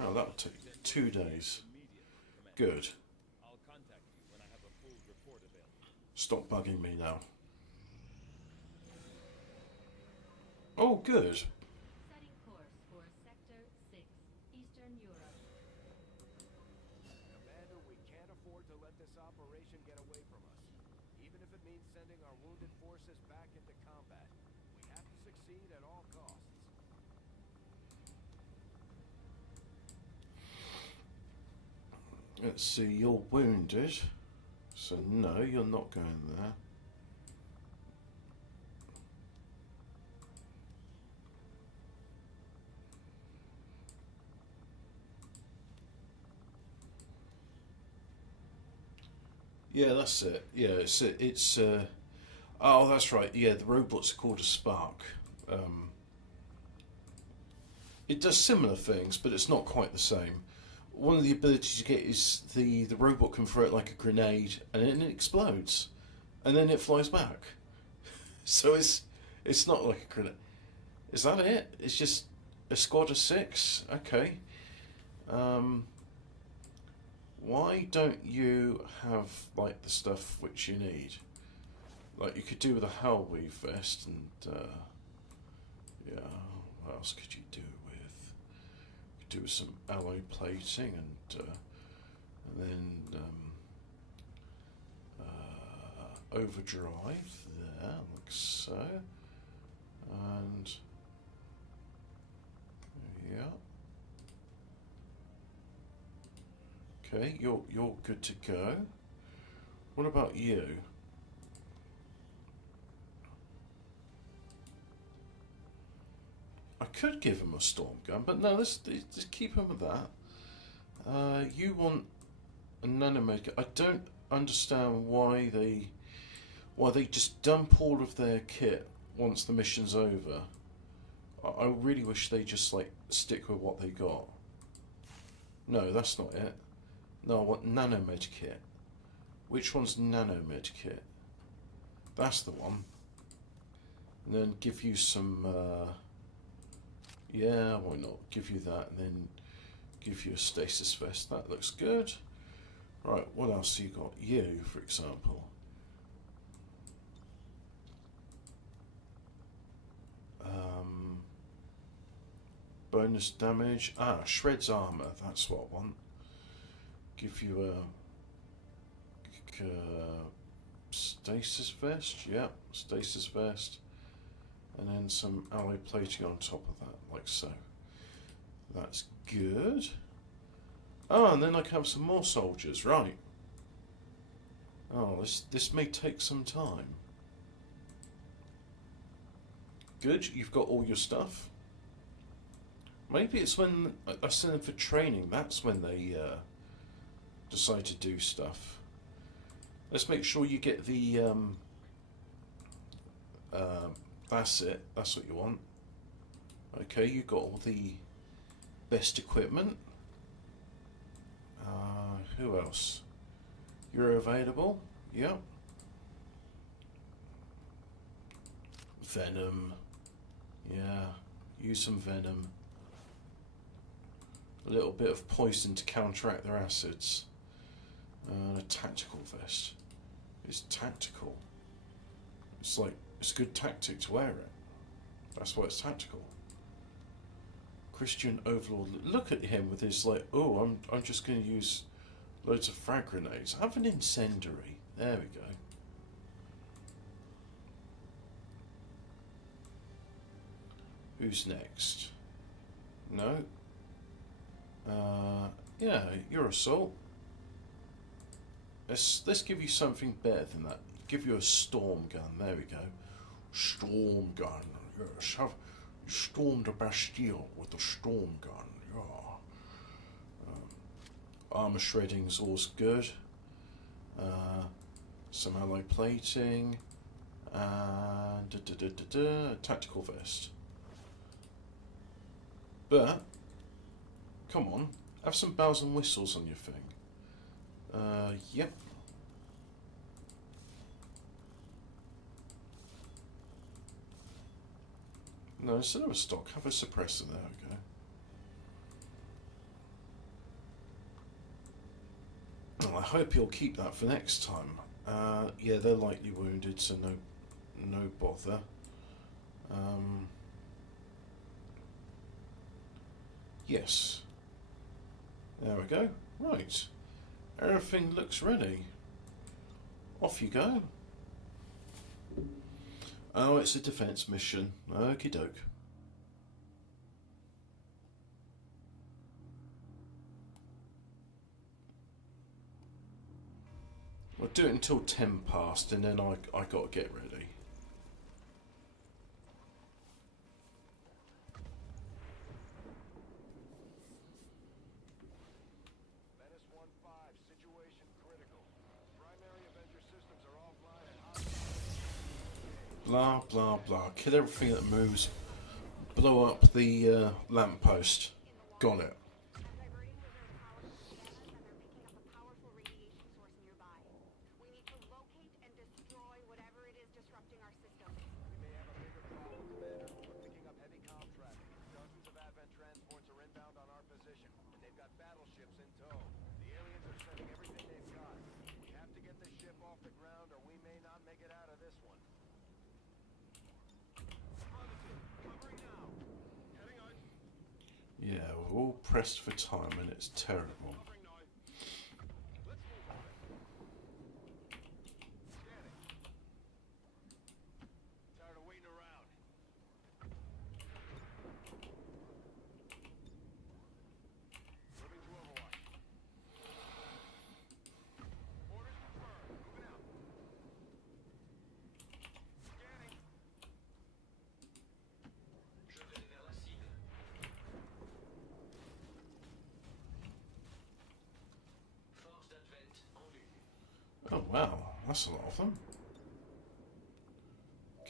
Oh, that'll take 2 days. Good. I'll contact you when I have a full report available. Stop bugging me now. Oh, good. Setting course for Sector 6, Eastern Europe. Commander, we can't afford to let this operation get away from us. Even if it means sending our wounded forces back into combat, we have to succeed at all costs. Let's see, you're wounded. So no, you're not going there. Yeah, that's it. Yeah, it's oh, that's right. Yeah, the robot's called a Spark. It does similar things, but it's not quite the same. One of the abilities you get is the robot can throw it like a grenade, and then it explodes, and then it flies back. So it's not like a grenade. Is that it? It's just a squad of 6. Okay. Why don't you have like the stuff which you need? Like you could do with a Hellweave vest, and yeah. What else could you do with? You could do with some alloy plating, and then overdrive there, like so, and Okay, you're good to go. What about you? I could give him a storm gun, but no, let's just keep him with that. You want a nanomaker. I don't understand why they just dump all of their kit once the mission's over. I really wish they just like stick with what they got. No, that's not it. No, I want nanomed kit. Which one's nanomed kit? That's the one. And then give you some. Yeah, why not? Give you that, and then give you a stasis vest. That looks good. Right, what else you got? You, for example. Bonus damage. Shreds armor. That's what I want. Give you a stasis vest. Yeah, stasis vest. And then some alloy plating on top of that, like so. That's good. And then I can have some more soldiers, right. Oh, this may take some time. Good, you've got all your stuff. Maybe it's when I send them for training, that's when they decide to do stuff. Let's make sure you get the... that's it, that's what you want. Okay, you got all the best equipment. Who else? You're available? Yep. Venom. Yeah, use some venom. A little bit of poison to counteract their acids. A tactical vest. It's tactical. It's like, it's a good tactic to wear it. That's why it's tactical. Christian Overlord. Look at him with his like, oh, I'm just going to use loads of frag grenades. Have an incendiary. There we go. Who's next? No. Yeah, you're assault. Let's give you something better than that. Give you a storm gun. There we go. Storm gun. Yes, have stormed the Bastille with the storm gun. Yeah. Armor shredding's always good. Some alloy plating and tactical vest. But come on, have some bells and whistles on your thing. Yep. No, instead of a stock, have a suppressor. There we go. Well, I hope you'll keep that for next time. Yeah, they're lightly wounded, so no bother. Yes. There we go. Right. Everything looks ready. Off you go. Oh, it's a defense mission. Okie doke. We'll do it until 10 past and then I got to get ready. Menace 1-5, situation critical. Primary Avenger systems are offline and Blah, blah, blah. Kill everything that moves. Blow up the lamppost. Got it. Diverting reserve power to the antennas, and they're picking up a powerful radiation source nearby. We need to locate and destroy whatever it is disrupting our system. we may have a bigger problem, Commander. We're picking up heavy comm traffic. Dozens of Advent transports are inbound on our position, and they've got battleships in tow. The aliens are sending everything they've got. We have to get this ship off the ground, or we may not make it out of this one. Covering now. Heading on. Yeah, we're all pressed for time and it's terrible. Covering now. Let's move. Scanning. Tired of waiting around. Moving to Overwatch. That's a lot of them.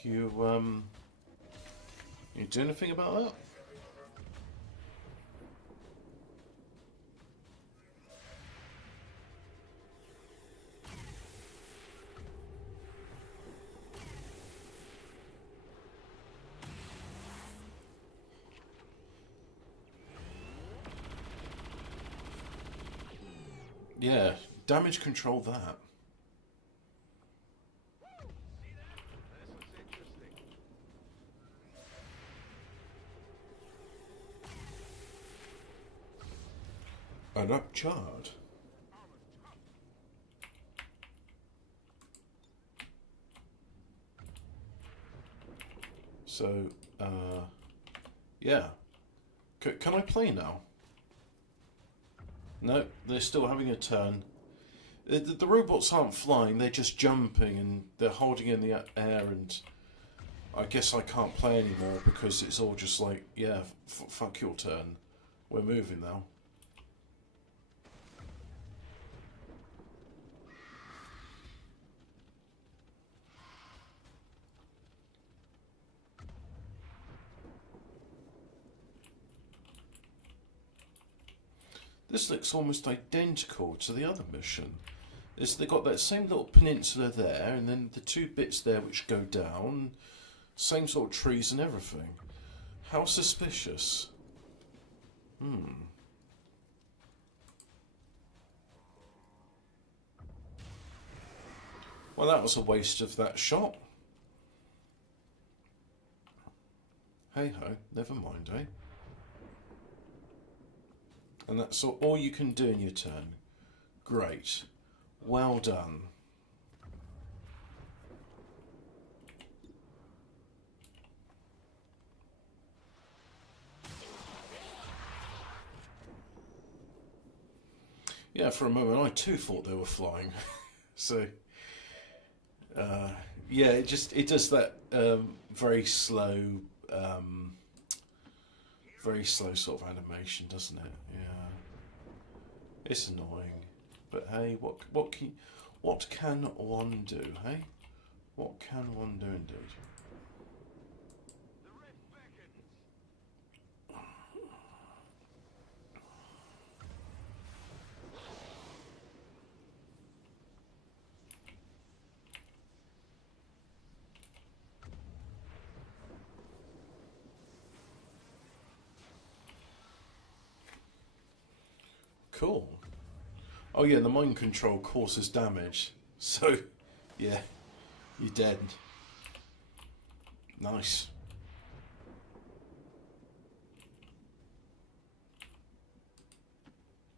Can you do anything about that? Yeah, damage control that. An upcharge. So, yeah. Can I play now? No, they're still having a turn. The robots aren't flying, they're just jumping and they're holding in the air, and I guess I can't play anymore because it's all just like, yeah, fuck your turn. We're moving now. This looks almost identical to the other mission. They've got that same little peninsula there, and then the two bits there which go down. Same sort of trees and everything. How suspicious. Well, that was a waste of that shot. Hey ho, never mind, eh? And that's all you can do in your turn. Great. Well done. Yeah, for a moment I too thought they were flying. So, yeah, it does that very slow sort of animation, doesn't it? Yeah, it's annoying, but hey, what can one do? Hey, what can one do indeed? Cool. Oh yeah, the mind control causes damage. So, yeah, you're dead. Nice.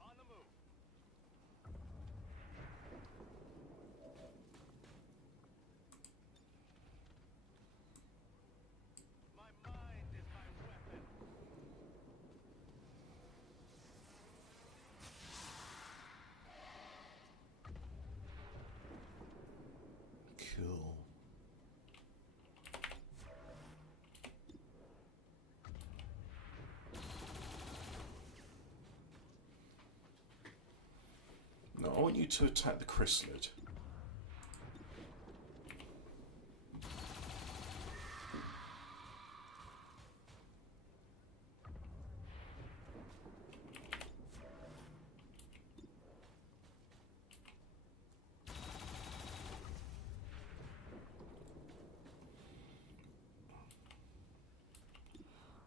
On the move. My mind is my weapon. Cool. Now, I want you to attack the chrysalid.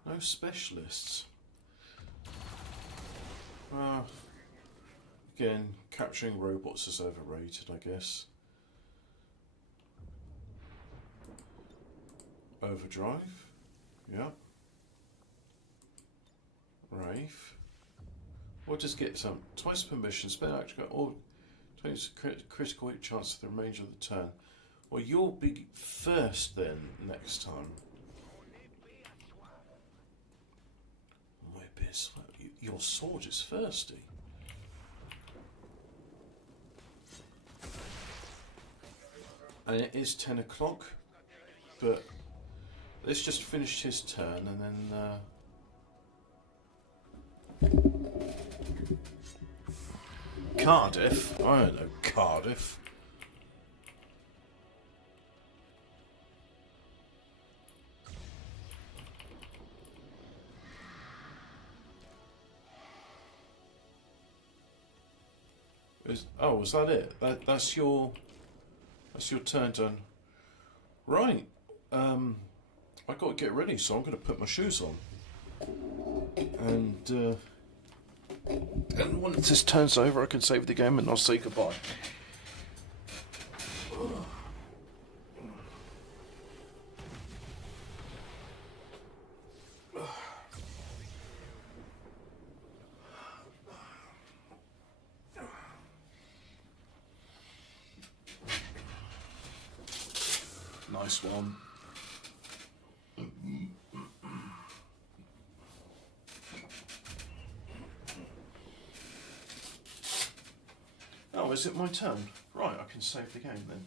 No specialists. Again, capturing robots is overrated, I guess. Overdrive. Yeah. Rave. We'll just get some. Twice permission, spend actual or 20 critical hit chance for the remainder of the turn. Well, you'll be first then next time. Your sword is thirsty. And it is 10 o'clock, but let's just finish his turn and then Cardiff? I don't know Cardiff. is that it? That's your turn done. Right. I got to get ready, so I'm going to put my shoes on. And once this turns over, I can save the game and I'll say goodbye. Nice one. Oh, is it my turn? Right, I can save the game then.